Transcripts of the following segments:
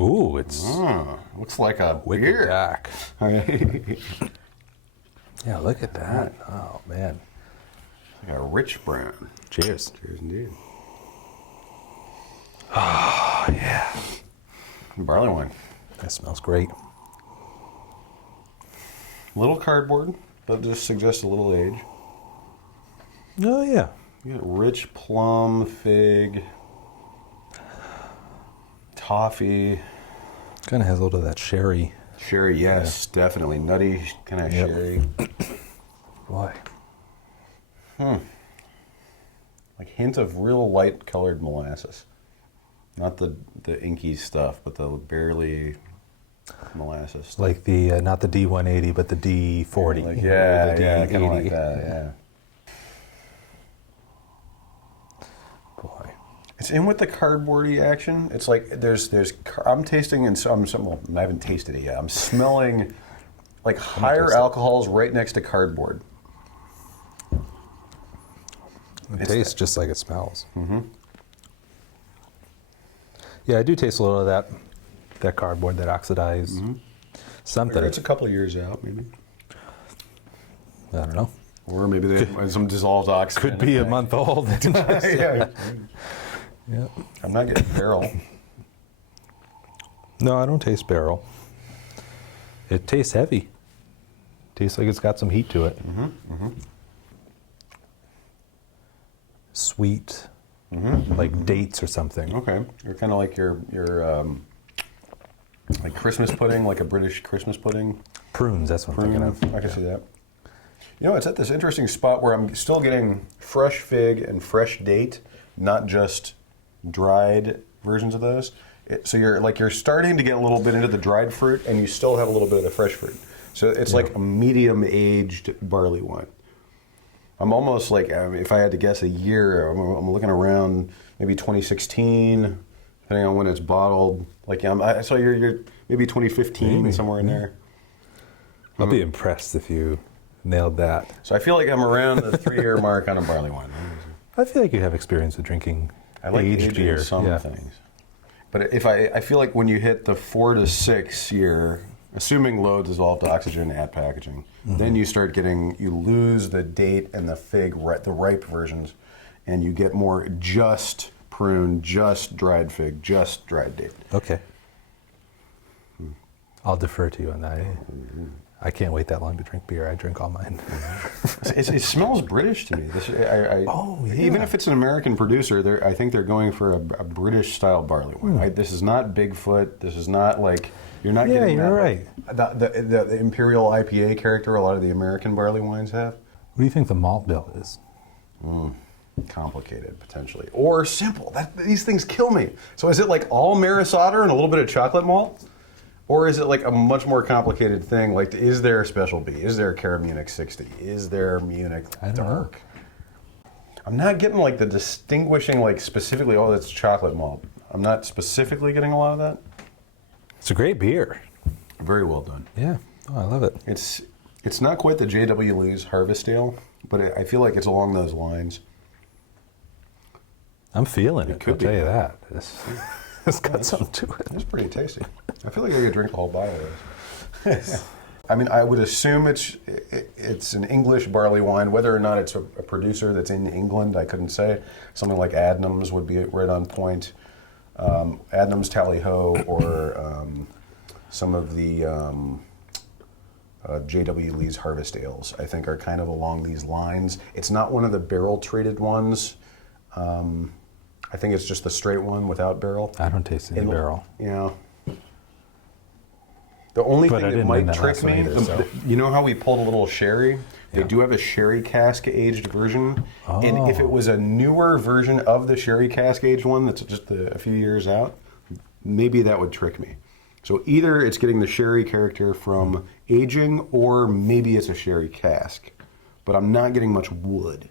Ooh, it's looks like a wicked beer. dark. Yeah, look at that. Oh, man. Like a rich brown. Cheers. Cheers indeed. Oh, yeah. Barley wine. That smells great. Little cardboard, but just suggests a little age. Oh, yeah. You got rich plum, fig, toffee. Kind of has a little of that sherry. Sherry, yes, definitely. Nutty kind of sherry. Boy. Like hint of real light colored molasses. Not the inky stuff, but the barely molasses stuff. Like the, not the D180, but the D40. Like, you know, yeah, the yeah, kind of like D80. that, yeah. Boy. It's in with the cardboardy action. It's like I'm tasting and well, I haven't tasted it yet. I'm smelling like higher alcohols right next to cardboard. It tastes just like it smells. Mm-hmm. Yeah, I do taste a little of that cardboard, that oxidized something. Or it's a couple of years out, maybe. I don't know. Or maybe they have some dissolved oxygen. Could be a month old. Yeah. Yeah. I'm not getting barrel. No, I don't taste barrel. It tastes heavy. Tastes like it's got some heat to it. Sweet, like dates or something. Okay, you're kind of like your like Christmas pudding, like a British Christmas pudding. Prunes, that's what I'm thinking of. I can see that. You know, it's at this interesting spot where I'm still getting fresh fig and fresh date, not just dried versions of those. So you're starting to get a little bit into the dried fruit, and you still have a little bit of the fresh fruit. So it's like a medium-aged barley wine. I'm almost like, if I had to guess a year, I'm looking around maybe 2016, depending on when it's bottled. Like, so you're maybe 2015, Maybe. somewhere in there. I'll be impressed if you nailed that. So I feel like I'm around the 3-year mark on a barley wine. I feel like you have experience with drinking I like aged aging beer. some things. But if I feel like when you hit the 4 to 6 year, assuming low dissolved oxygen at packaging, then you start getting, you lose the date and the fig, the ripe versions, and you get more just prune, just dried fig, just dried date. Okay. I'll defer to you on that. I can't wait that long to drink beer. I drink all mine. It smells British to me. Oh, yeah. Even if it's an American producer, I think they're going for a British style barley wine. This is not Bigfoot. This is not like, you're not getting you're that, right. The Imperial IPA character a lot of the American barley wines have. What do you think the malt bill is? Complicated, potentially. Or simple. These things kill me. So is it like all Maris Otter and a little bit of chocolate malt? Or is it like a much more complicated thing? Like, is there a special B? Is there a Cara Munich 60? Is there Munich Dark? I'm not getting like the distinguishing, like specifically, oh, that's chocolate malt. I'm not specifically getting a lot of that. It's a great beer. Very well done. Yeah. Oh, I love it. It's not quite the J.W. Lee's Harvest Ale, but I feel like it's along those lines. I'm feeling it. could I'll be. tell you that. It's got something to it. It's pretty tasty. I feel like I could drink the whole bottle of this. I mean, I would assume it's an English barley wine. Whether or not it's a producer that's in England, I couldn't say. Something like Adnams would be right on point. Adnams, Tally Ho, or some of the J.W. Lee's Harvest Ales, I think, are kind of along these lines. It's not one of the barrel-treated ones. I think it's just the straight one without barrel. I don't taste any barrel. Yeah. The only But I thing that didn't might mean that trick last one me, either, so. you know how we pulled a little sherry? They Yeah. do have a sherry cask aged version. And if it was a newer version of the sherry cask aged one that's just a few years out, maybe that would trick me. So either it's getting the sherry character from aging, or maybe it's a sherry cask. But I'm not getting much wood.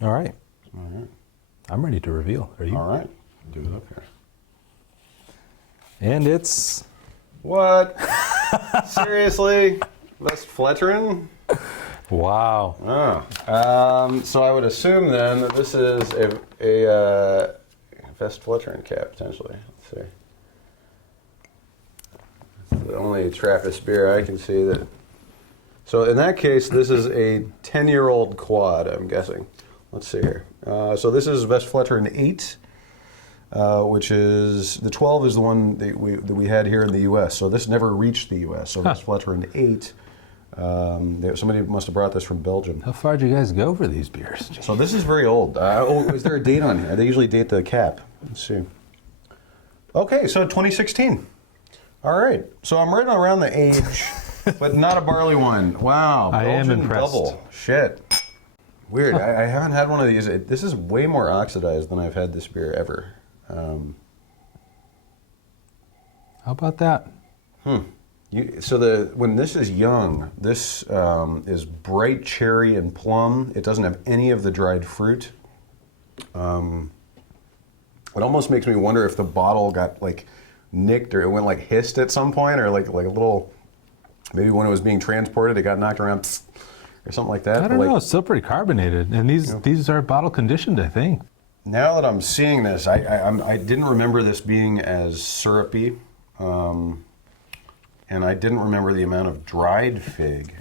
All right. I'm ready to reveal. Are you? All right. Do it up here. And it's... What? Seriously? Westvleteren? Wow. So I would assume then that this is a Westvleteren cap, potentially. Let's see. It's the only Trappist beer I can see that. So in that case, this is a 10-year-old quad, I'm guessing. Let's see here. So this is Westvleteren 8, which is, the 12 is the one that we had here in the U.S. So this never reached the U.S. So Westvleteren 8, somebody must have brought this from Belgium. How far did you guys go for these beers? So this is very old. Is there a date on here? They usually date the cap. Let's see. Okay, so 2016. All right. So I'm right around the age, but not a barley wine. Wow. I am Belgian impressed. double. Shit. Weird. I haven't had one of these. This is way more oxidized than I've had this beer ever. How about that? So when this is young, this is bright cherry and plum. It doesn't have any of the dried fruit. It almost makes me wonder if the bottle got like nicked or it went like hissed at some point, or like a little, maybe when it was being transported, it got knocked around or something like that. I don't know. It's still pretty carbonated, and these are bottle conditioned, I think. Now that I'm seeing this, I didn't remember this being as syrupy, and I didn't remember the amount of dried fig.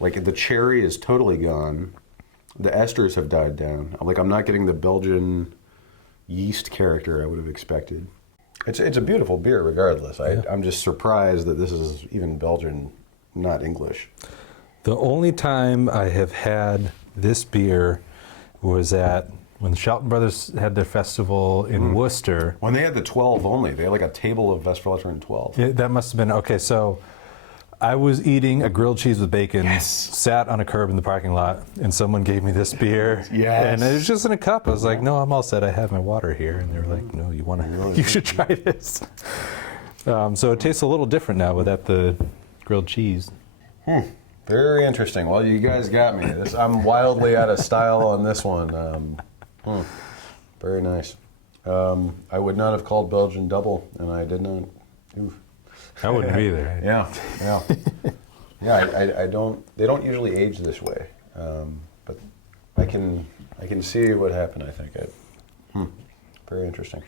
Like the cherry is totally gone. The esters have died down. Like I'm not getting the Belgian yeast character I would have expected. It's a beautiful beer regardless. I'm just surprised that this is even Belgian, not English. The only time I have had this beer was when the Shelton Brothers had their festival in Worcester. When they had the 12 only, they had like a table of Westvleteren 12. Yeah, that must have been, okay, so I was eating a grilled cheese with bacon, sat on a curb in the parking lot, and someone gave me this beer. And it was just in a cup. I was like, no, I'm all set. I have my water here. And they were like, no, you should try this. So it tastes a little different now without the grilled cheese. Very interesting. Well, you guys got me. I'm wildly out of style on this one. Very nice. I would not have called Belgian double, and I did not. Oof. I wouldn't either. I don't. They don't usually age this way, but I can see what happened. I think. Very interesting.